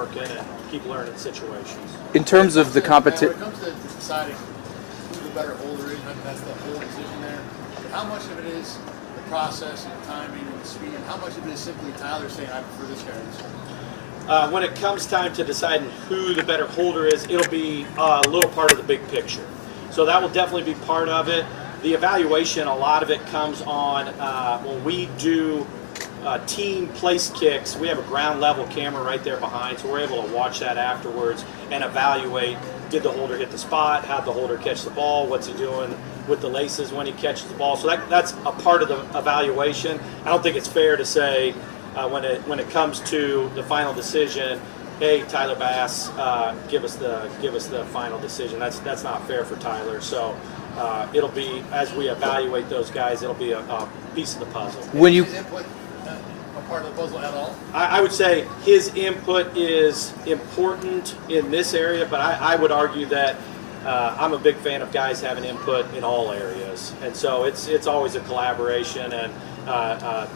working and keep learning situations. In terms of the competition, when it comes to deciding who the better holder is, I mean, that's the whole decision there. How much of it is the process and the timing and the speed, and how much of it is simply Tyler saying, I prefer this guy or this guy? When it comes time to deciding who the better holder is, it'll be a little part of the big picture. So that will definitely be part of it. The evaluation, a lot of it comes on when we do team place kicks. We have a ground level camera right there behind, so we're able to watch that afterwards and evaluate, did the holder hit the spot, how'd the holder catch the ball, what's he doing with the laces when he catches the ball. So that's a part of the evaluation. I don't think it's fair to say when it comes to the final decision, hey, Tyler Bass, give us the final decision. That's not fair for Tyler. So it'll be, as we evaluate those guys, it'll be a piece of the puzzle. When you input a part of the puzzle at all? I would say his input is important in this area, but I would argue that I'm a big fan of guys having input in all areas, and so it's always a collaboration. And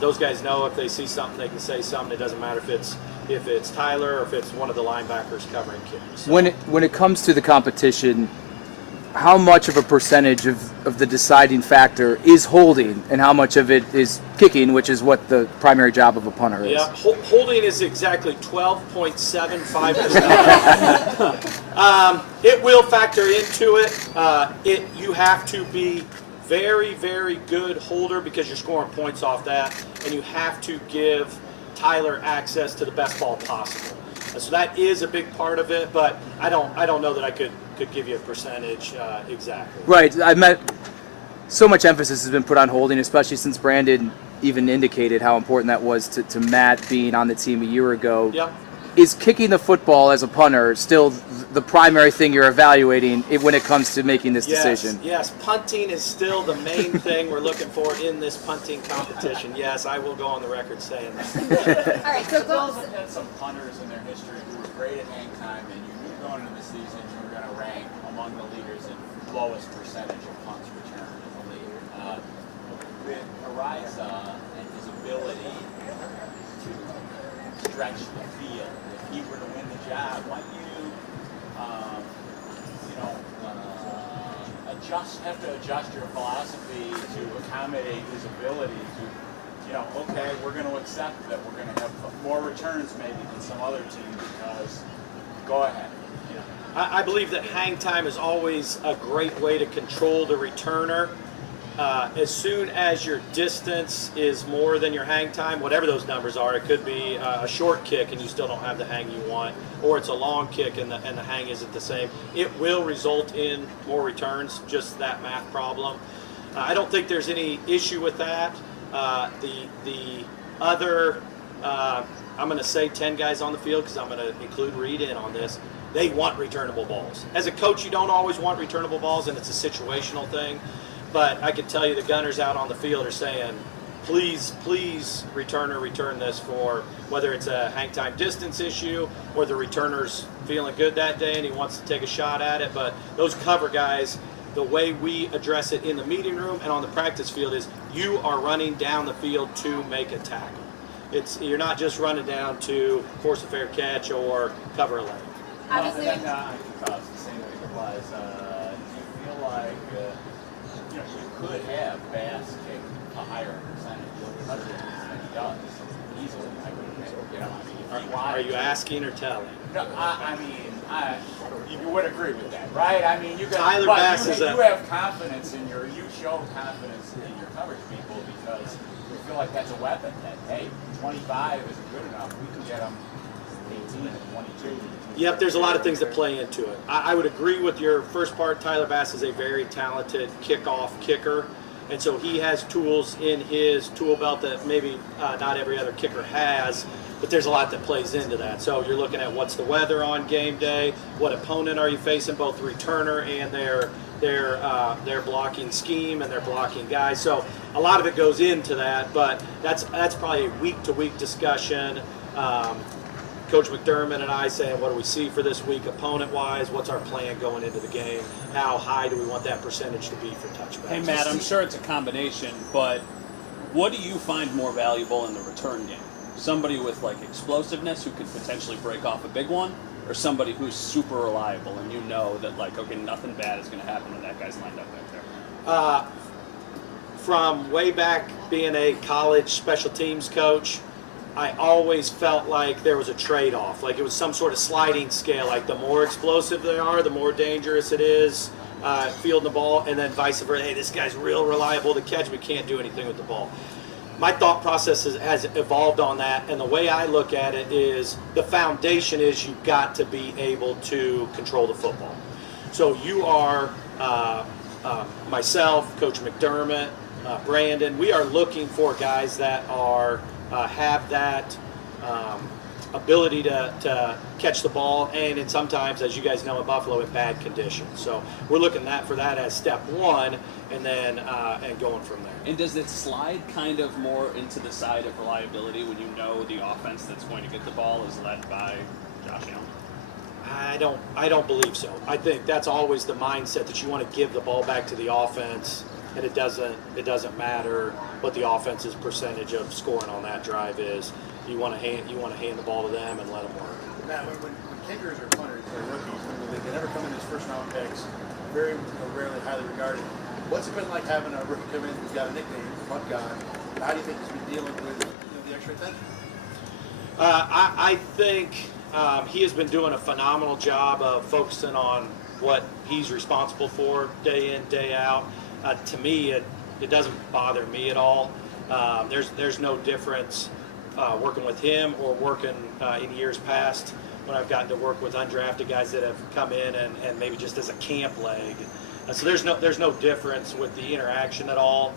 those guys know if they see something, they can say something. It doesn't matter if it's Tyler or if it's one of the linebackers covering kicks. So. When it comes to the competition, how much of a percentage of the deciding factor is holding, and how much of it is kicking, which is what the primary job of a punter is? Yeah, holding is exactly 12.75%. It will factor into it. You have to be very, very good holder because you're scoring points off that, and you have to give Tyler access to the best ball possible. So that is a big part of it, but I don't know that I could give you a percentage exactly. Right. So much emphasis has been put on holding, especially since Brandon even indicated how important that was to Matt being on the team a year ago. Yep. Is kicking the football as a punter still the primary thing you're evaluating when it comes to making this decision? Yes, punting is still the main thing we're looking for in this punting competition. Yes, I will go on the record saying that. All right, so Those have had some punters in their history who were great at hang time, and you knew going into the season you were going to rank among the leaders in lowest percentage of punts returned in the league. With Ariza and his ability to stretch the field, if he were to win the job, might you, have to adjust your philosophy to accommodate his ability to, okay, we're going to accept that we're going to have more returns maybe than some other team because, go ahead. I believe that hang time is always a great way to control the returner. As soon as your distance is more than your hang time, whatever those numbers are, it could be a short kick and you still don't have the hang you want, or it's a long kick and the hang isn't the same. It will result in more returns, just that math problem. I don't think there's any issue with that. The other, I'm going to say 10 guys on the field because I'm going to include Reed in on this. They want returnable balls. As a coach, you don't always want returnable balls, and it's a situational thing. But I can tell you the gunners out on the field are saying, please, returner, return this, for whether it's a hang time distance issue or the returner's feeling good that day and he wants to take a shot at it. But those cover guys, the way we address it in the meeting room and on the practice field is you are running down the field to make a tackle. You're not just running down to force a fair catch or cover a lane. Obviously, the same thing applies. Do you feel like you could have Bass kick a higher percentage than he does easily? Are you asking or telling? No, you would agree with that, right? I mean, you Tyler Bass you have confidence you show confidence in your coverage people because you feel like that's a weapon. That hey, 25 isn't good enough. We can get them 18 and 22. Yep, there's a lot of things that play into it. I would agree with your first part. Tyler Bass is a very talented kickoff kicker, and so he has tools in his tool belt that maybe not every other kicker has, but there's a lot that plays into that. So you're looking at what's the weather on game day, what opponent are you facing, both the returner and their blocking scheme and their blocking guys. So a lot of it goes into that, but that's probably a week-to-week discussion. Coach McDermott and I saying, what do we see for this week opponent-wise? What's our plan going into the game? How high do we want that percentage to be for touchbacks? Hey, Matt, I'm sure it's a combination, but what do you find more valuable in the return game? somebody with like explosiveness who could potentially break off a big one, or somebody who's super reliable and you know that like, okay, nothing bad is going to happen when that guy's lined up back there? From way back being a college special teams coach, I always felt like there was a trade-off. Like it was some sort of sliding scale. Like the more explosive they are, the more dangerous it is fielding the ball, and then vice versa. Hey, this guy's real reliable to catch. We can't do anything with the ball. My thought process has evolved on that, and the way I look at it is the foundation is you've got to be able to control the football. So you are myself, Coach McDermott, Brandon. We are looking for guys that are have that ability to catch the ball, and sometimes, as you guys know, in Buffalo, in bad conditions. So we're looking for that as step one, and then and going from there. And does it slide kind of more into the side of reliability when you know the offense that's going to get the ball is led by Josh Allen? I don't believe so. I think that's always the mindset that you want to give the ball back to the offense, and it doesn't matter what the offense's percentage of scoring on that drive is. You want to hand the ball to them and let them work. Matt, when kickers or punters or rookies in the league, they never come in as first round picks, very rarely highly regarded. What's it been like having a rookie come in who's got a nickname, punt guy? How do you think he's been dealing with the extra attention? I think he has been doing a phenomenal job of focusing on what he's responsible for day in, day out. To me, it doesn't bother me at all. There's no difference working with him or working in years past when I've gotten to work with undrafted guys that have come in and maybe just as a camp leg. So there's no difference with the interaction at all.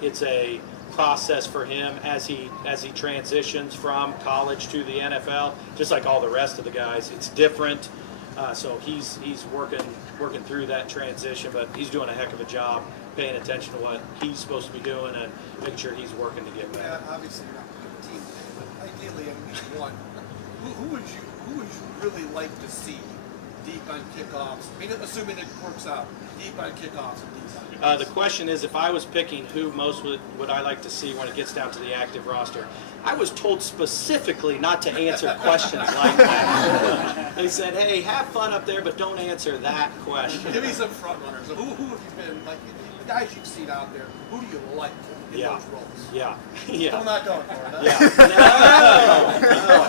It's a process for him as he transitions from college to the NFL, just like all the rest of the guys. It's different. So he's working through that transition, but he's doing a heck of a job paying attention to what he's supposed to be doing and making sure he's working to get better. Yeah, obviously you're not a team, but ideally in week one, who would you really like to see deep on kickoffs? I mean, assuming it works out, deep on kickoffs and deep on. The question is, if I was picking who most would I like to see when it gets down to the active roster, I was told specifically not to answer questions like that. They said, hey, have fun up there, but don't answer that question. Give me some front runners. Who have you been, like, the guys you've seen out there, who do you like in those roles? Yeah. Still not going for it, huh?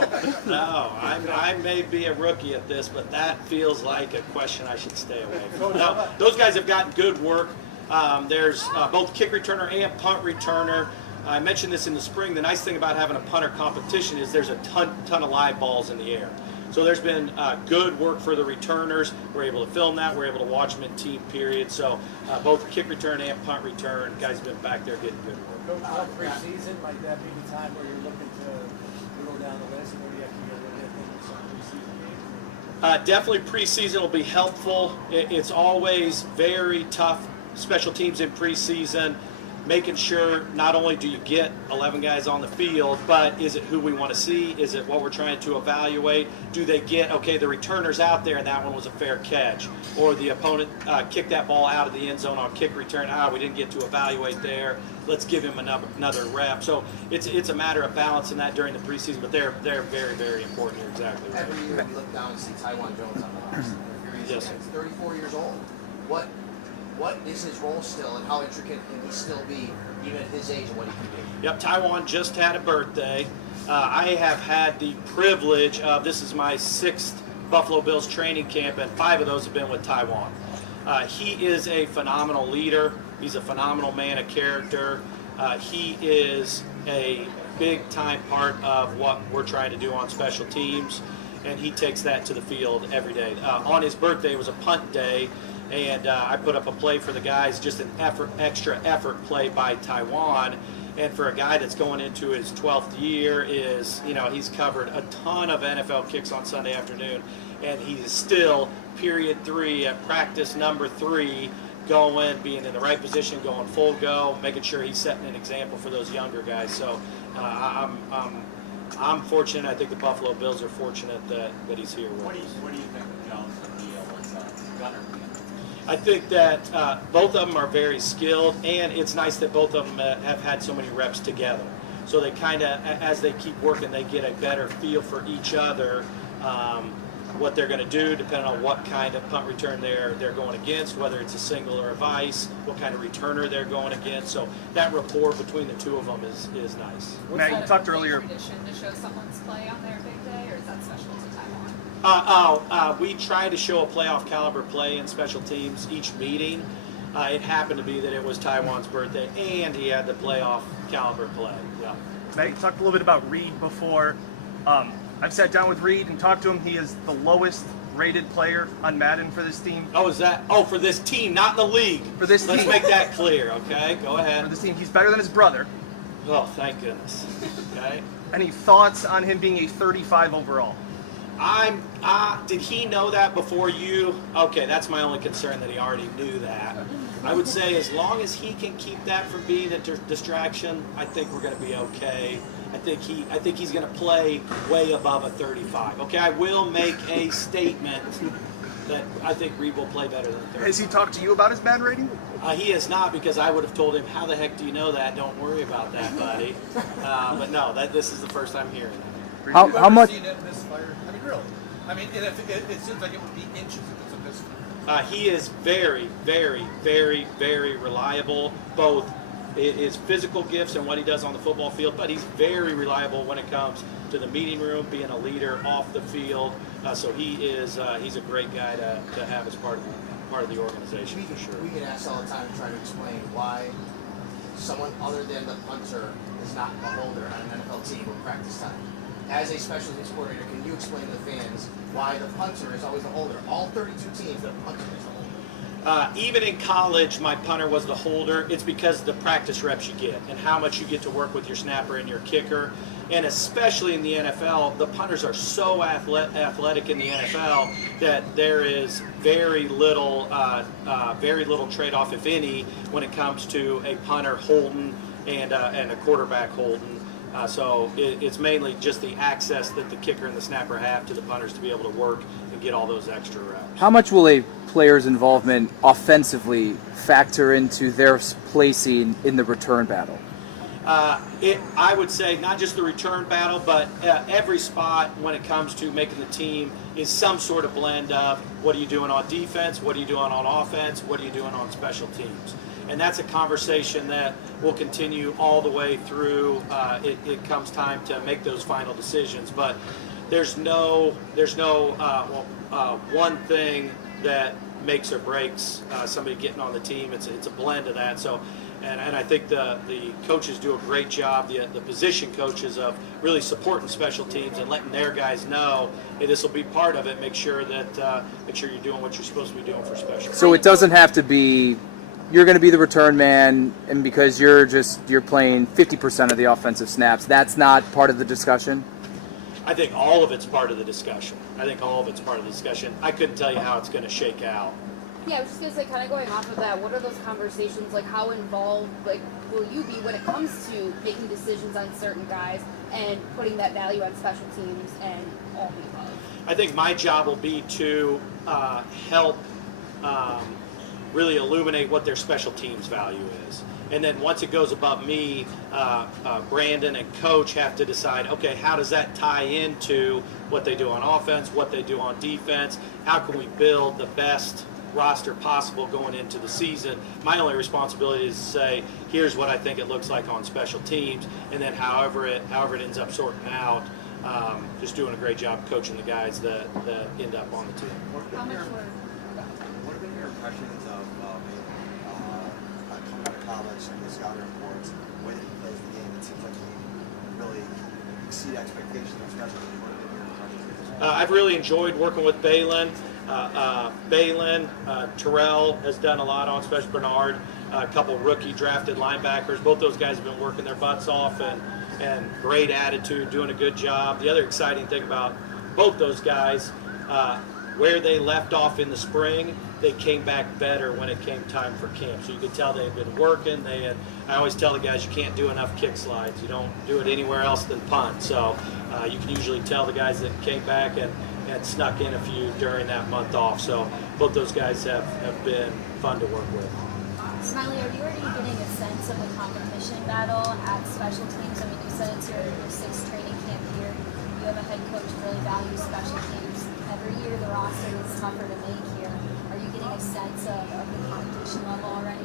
Yeah. No. I may be a rookie at this, but that feels like a question I should stay away from. No, those guys have gotten good work. There's both kick returner and punt returner. I mentioned this in the spring. The nice thing about having a punter competition is there's a ton of live balls in the air. So there's been good work for the returners. We're able to film that. We're able to watch them in team periods. So both kick return and punt return, guys have been back there getting good work. Coach, pre-season, might that be the time where you're looking to go down the list, or do you have to get rid of some pre-season games? Definitely preseason will be helpful. It's always very tough special teams in preseason, making sure not only do you get 11 guys on the field, but is it who we want to see? Is it what we're trying to evaluate? Do they get, okay, the returner's out there and that one was a fair catch, or the opponent kicked that ball out of the end zone on kick return, we didn't get to evaluate there, let's give him another rep. So it's a matter of balancing that during the preseason, but they're very, very important. You're exactly right. Every year we look down and see Taiwan Jones on the roster. Yes. He's 34 years old. What is his role still, and how intricate can he still be, even at his age, and what he can be? Yep, Taiwan just had a birthday. I have had the privilege of, this is my 6th Buffalo Bills training camp, and 5 of those have been with Taiwan. He is a phenomenal leader. He's a phenomenal man of character. He is a big-time part of what we're trying to do on special teams, and he takes that to the field every day. On his birthday, it was a punt day, and I put up a play for the guys, just an extra effort play by Taiwan. And for a guy that's going into his 12th year, he's covered a ton of NFL kicks on Sunday afternoon, and he's still period 3 at practice number 3, going, being in the right position, going full go, making sure he's setting an example for those younger guys. So I'm fortunate. I think the Buffalo Bills are fortunate that he's here with us. What do you think of Jones and Neal with Gunner? I think that both of them are very skilled, and it's nice that both of them have had so many reps together. So they kind of, as they keep working, they get a better feel for each other, what they're going to do, depending on what kind of punt return they're going against, whether it's a single or a vice, what kind of returner they're going against. So that rapport between the two of them is nice. Matt, you talked earlier. Tradition to show someone's play on their big day, or is that special to Taiwan? We try to show a playoff caliber play in special teams each meeting. It happened to be that it was Taiwan's birthday, and he had the playoff caliber play. Yeah. Matt, you talked a little bit about Reed before. I've sat down with Reed and talked to him. He is the lowest rated player on Madden for this team. Oh, is that? Oh, for this team, not in the league. For this Let's team. make that clear, okay? Go For ahead. this team, he's better than his brother. Oh, thank goodness. Okay. Any thoughts on him being a 35 overall? Did he know that before you? Okay, that's my only concern, that he already knew that. I would say as long as he can keep that from being a distraction, I think we're going to be okay. I think he's going to play way above a 35. Okay, I will make a statement that I think Reed will play better than 35. Has he talked to you about his Madden rating? He has not, because I would have told him, how the heck do you know that? Don't worry about that, buddy. But no, this is the first I'm hearing that. How much? Seen it misfire? I mean, really? I mean, and if it seems like it would be inches if it's a misfire. He is very, very, very, very reliable, both his physical gifts and what he does on the football field, but he's very reliable when it comes to the meeting room, being a leader off the field. So he's a great guy to have as part of the organization, for sure. We get asked all the time to try to explain why someone other than the punter is not a holder on an NFL team with practice time. As a special teams coordinator, can you explain to the fans why the punter is always the holder? All 32 teams, the punter is the holder. Even in college, my punter was the holder. It's because of the practice reps you get and how much you get to work with your snapper and your kicker. And especially in the NFL, the punters are so athletic in the NFL that there is very little trade-off, if any, when it comes to a punter holding and a quarterback holding. So it's mainly just the access that the kicker and the snapper have to the punters to be able to work and get all those extra reps. How much will a player's involvement offensively factor into their placing in the return battle? I would say not just the return battle, but every spot when it comes to making the team is some sort of blend of what are you doing on defense, what are you doing on offense, what are you doing on special teams. And that's a conversation that will continue all the way through. It comes time to make those final decisions, but there's no one thing that makes or breaks somebody getting on the team. It's a blend of that. So, and I think the coaches do a great job, the position coaches, of really supporting special teams and letting their guys know, hey, this will be part of it. Make sure you're doing what you're supposed to be doing for special. So it doesn't have to be you're going to be the return man, and because you're playing 50% of the offensive snaps, that's not part of the discussion? I think all of it's part of the discussion. I couldn't tell you how it's going to shake out. Yeah, I was just going to say, kind of going off of that, what are those conversations, like how involved will you be when it comes to making decisions on certain guys and putting that value on special teams and all the above? I think my job will be to help really illuminate what their special teams value is. And then once it goes above me, Brandon and coach have to decide, okay, how does that tie into what they do on offense, what they do on defense? How can we build the best roster possible going into the season? My only responsibility is to say, here's what I think it looks like on special teams, and then however it ends up sorting out, just doing a great job coaching the guys that end up on the team. How much work? What have been your impressions of coming out of college and the scouting reports, the way that he plays the game? It seems like he really exceeded expectations, especially what have been your impressions? I've really enjoyed working with Balin. Terrell has done a lot on special. Bernard, a couple rookie drafted linebackers. Both those guys have been working their butts off and great attitude, doing a good job. The other exciting thing about both those guys, where they left off in the spring, they came back better when it came time for camp. So you could tell they had been working. I always tell the guys, you can't do enough kick slides. You don't do it anywhere else than punt. So you can usually tell the guys that came back and snuck in a few during that month off. So both those guys have been fun to work with. Smiley, are you already getting a sense of the competition battle at special teams? I mean, you said it's your sixth training camp year. You have a head coach who really values special teams. Every year the roster is tougher to make here. Are you getting a sense of the competition level already?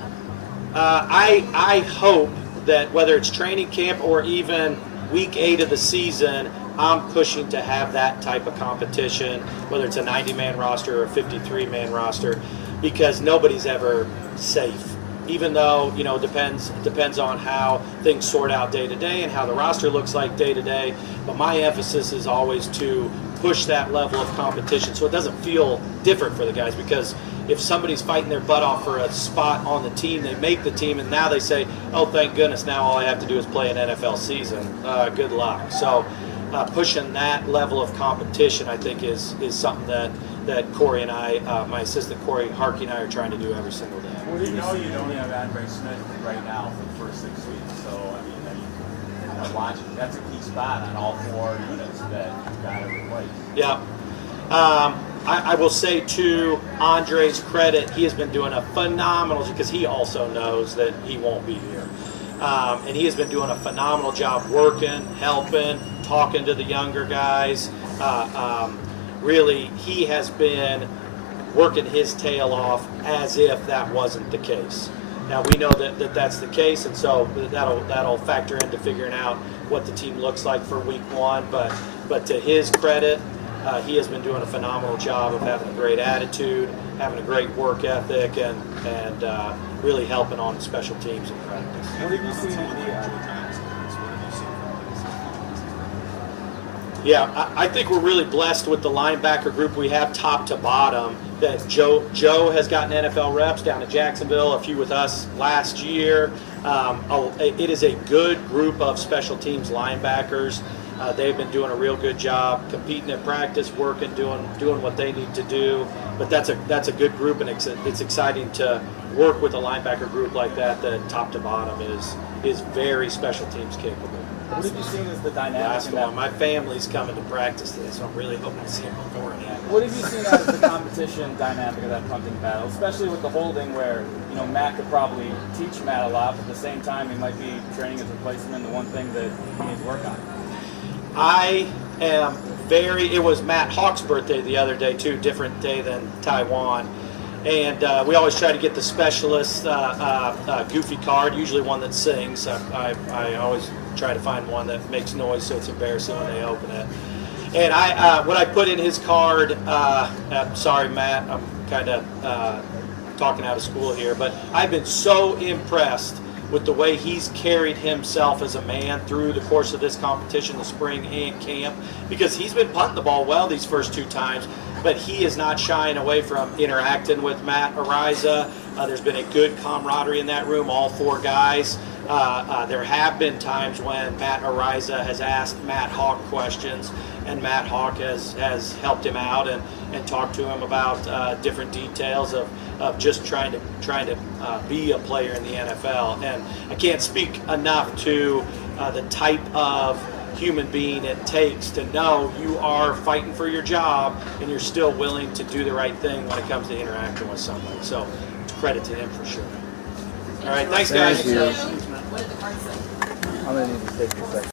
I hope that whether it's training camp or even week 8 of the season, I'm pushing to have that type of competition, whether it's a 90-man roster or a 53-man roster, because nobody's ever safe. Even though, you know, depends on how things sort out day to day and how the roster looks like day to day. But my emphasis is always to push that level of competition so it doesn't feel different for the guys, because if somebody's fighting their butt off for a spot on the team, they make the team, and now they say, oh, thank goodness, now all I have to do is play an NFL season. Good luck. So pushing that level of competition, I think, is something that Corey and I, my assistant Corey Harkey and I, are trying to do every single day. You know you don't have Andre Smith right now for the first 6 weeks, so I mean, watching, that's a key spot on all 4 units that you've got to replace. Yeah. I will say, to Andre's credit, he has been doing a phenomenal, because he also knows that he won't be here. And he has been doing a phenomenal job working, helping, talking to the younger guys. Really, he has been working his tail off as if that wasn't the case. Now, we know that that's the case, and so that'll factor into figuring out what the team looks like for week 1. But to his credit, he has been doing a phenomenal job of having a great attitude, having a great work ethic, and really helping on special teams in practice. What have you seen in the Yeah, I think we're really blessed with the linebacker group we have, top to bottom. That Joe has gotten NFL reps down in Jacksonville, a few with us last year. It is a good group of special teams linebackers. They've been doing a real good job competing in practice, working, doing what they need to do. But that's a good group, and it's exciting to work with a linebacker group like that top to bottom is very special teams capable. What have you seen as the dynamic? Last one, my family's coming to practice today, so I'm really hoping to see them beforehand. What have you seen as the competition dynamic of that punting battle, especially with the holding, where Matt could probably teach Matt a lot, but at the same time he might be training his replacement, the one thing that he needs to work on? It was Matt Hawk's birthday the other day too, different day than Taiwan. And we always try to get the specialist goofy card, usually one that sings. I always try to find one that makes noise so it's embarrassing when they open it. And what I put in his card, sorry Matt, I'm kind of talking out of school here, but I've been so impressed with the way he's carried himself as a man through the course of this competition, the spring and camp, because he's been punting the ball well these first 2 times, but he is not shying away from interacting with Matt Ariza. There's been a good camaraderie in that room, all 4 guys. There have been times when Matt Ariza has asked Matt Hawk questions, and Matt Hawk has helped him out and talked to him about different details of just trying to be a player in the NFL. And I can't speak enough to the type of human being it takes to know you are fighting for your job and you're still willing to do the right thing when it comes to interacting with somebody. So credit to him for sure. All right, thanks guys. Thank you. What did the card say? I'm gonna need to take a second.